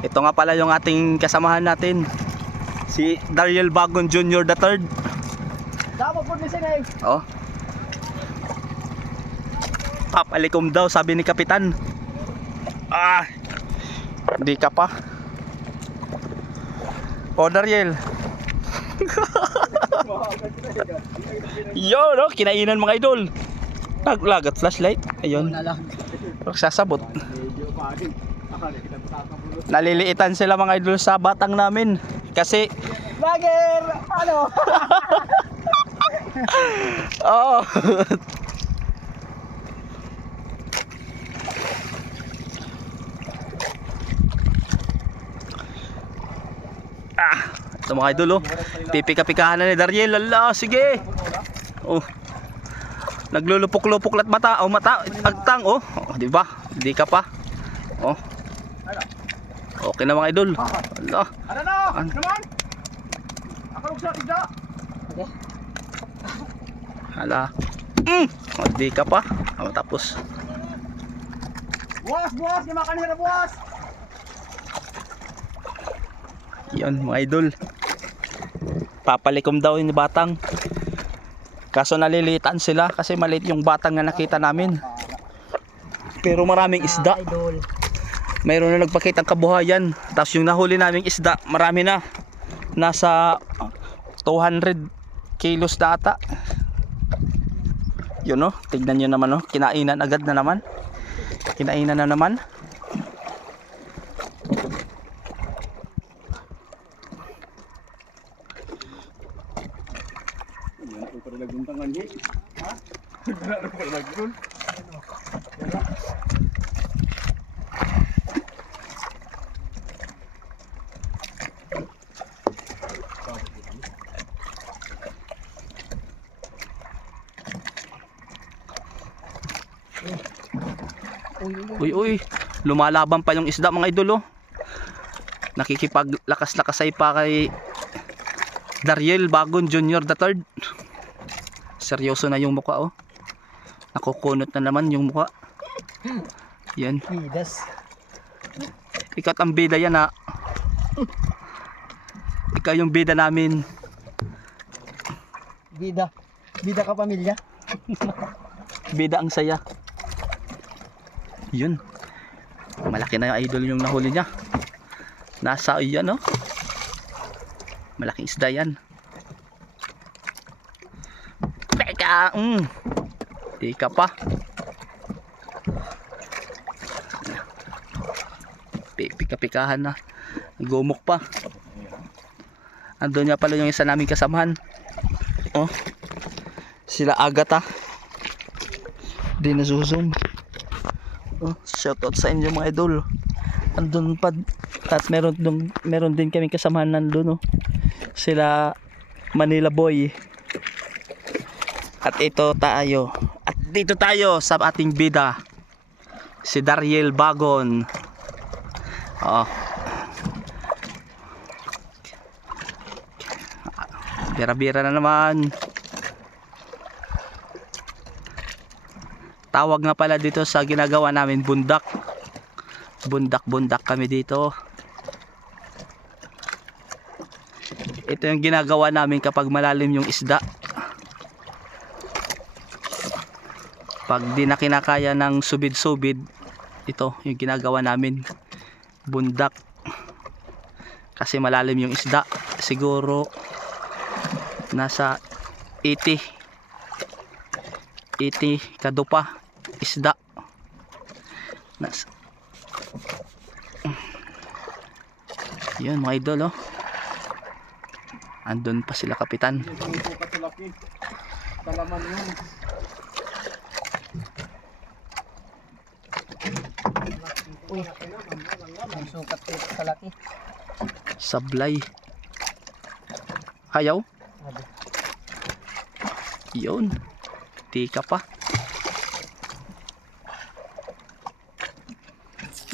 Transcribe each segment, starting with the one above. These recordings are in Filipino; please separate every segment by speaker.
Speaker 1: Ito nga pala yung ating kasamahan natin. Si Dariel Bagon Jr. the third.
Speaker 2: Dapat po nisin eh.
Speaker 1: Oh. Papalikom daw sabi ni Kapitan. Ah. Hindi ka pa. O Dariel. Yo, no? Kinainan mga idol. Naglagat flashlight. Ayun.
Speaker 2: lang.
Speaker 1: Naliliitan sila mga idol sa batang namin. Kasi,
Speaker 2: Vlogger! Ano?
Speaker 1: oo. ah, ito mga idol oh. Pipika-pikahan na ni Dariel. Lala, sige. Oh. Naglulupok-lupok lat mata. Oh, mata. Agtang oh. oh di ba? Hindi ka pa. Oh. Okay na mga idol. Ala.
Speaker 2: Ano na?
Speaker 1: Ano?
Speaker 2: Naman? Ako sa tigda.
Speaker 1: Hala. Mm. Oh, di ka pa. Oh, tapos.
Speaker 2: Buwas, buwas! Di makanira buwas!
Speaker 1: Yan mga idol. Papalikom daw yung batang. Kaso nalilitan sila kasi maliit yung batang na nakita namin. Pero maraming isda.
Speaker 2: Idol.
Speaker 1: Mayroon na nagpakitang kabuhayan. Tapos yung nahuli naming isda, marami na. Nasa 200 kilos na ata. Yun oh, tignan nyo naman oh. Kinainan agad na naman. Kinainan na naman.
Speaker 2: Yan para naguntangan di. Ha? Wala na
Speaker 1: Uy, uy. Lumalaban pa yung isda mga idol oh. Nakikipaglakas-lakasay pa kay Dariel Bagon Jr. the third. Seryoso na yung mukha oh. Nakukunot na naman yung mukha. Yan.
Speaker 2: Pidas.
Speaker 1: Ikaw ang bida yan ha. Ikaw yung bida namin.
Speaker 2: Bida. Bida ka pamilya?
Speaker 1: Bida ang saya. Yun. Malaki na yung idol yung nahuli niya. Nasa iyan oh. Malaking isda yan. Teka! Mm. Di ka pa. Pika-pikahan na. Gumok pa. Andun niya pala yung isa naming kasamahan. Oh. Sila Agata. Di na zoom. Oh, shoutout sa inyo mga idol. Andun pa at meron dun, meron din kaming kasamahan nandun oh. Sila Manila Boy. At ito tayo. At dito tayo sa ating bida. Si Dariel Bagon. Oh. Bira-bira na naman. Tawag nga pala dito sa ginagawa namin bundak. Bundak-bundak kami dito. Ito yung ginagawa namin kapag malalim yung isda. Pag di na kinakaya ng subid-subid, ito yung ginagawa namin. Bundak. Kasi malalim yung isda. Siguro nasa 80 80 kadupa isda Nas yun mga idol oh andun pa sila kapitan.
Speaker 2: Talaman yun. Uy. Ang sukat sa laki.
Speaker 1: sablay hayaw yun di ka pa.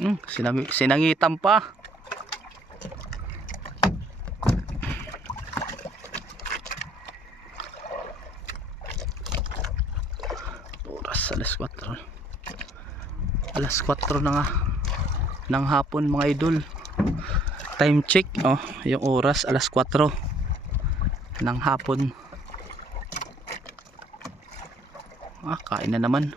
Speaker 1: Hmm, sinami, sinangitan pa. Oras alas 4 alas 4 na nga ng hapon mga idol. Time check, oh, yung oras alas 4 ng hapon. Ah, kain na naman.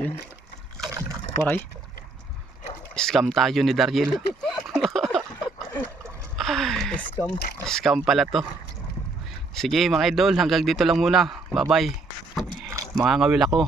Speaker 1: Yun. Waray. Scam tayo ni Daryl.
Speaker 2: Scam.
Speaker 1: Scam pala to. Sige mga idol, hanggang dito lang muna. Bye bye. Mga ngawil ako.